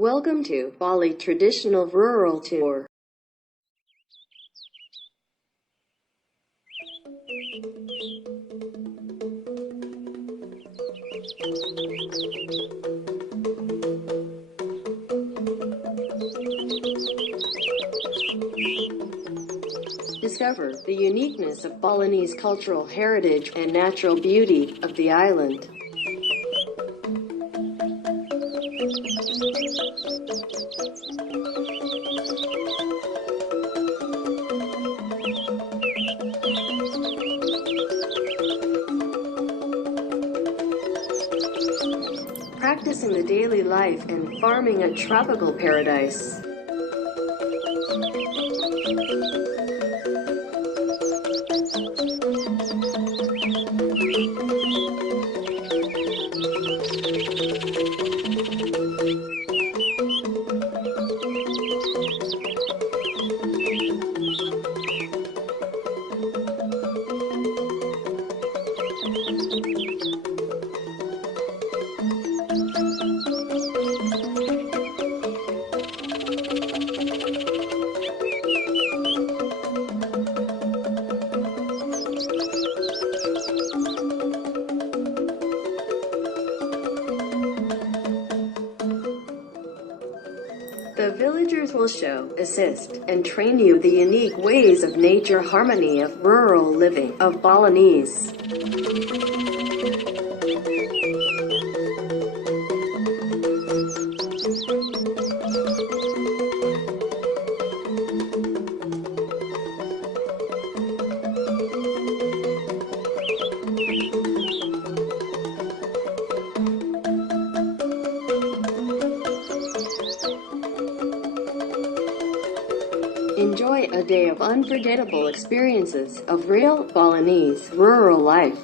Welcome to Bali Traditional Rural Tour. Discover the uniqueness of Balinese cultural heritage and natural beauty of the island. Practicing the daily life and farming a tropical paradise. The villagers will show, assist, and train you the unique ways of nature harmony of rural living of Balinese. Enjoy a day of unforgettable experiences of real Balinese rural life.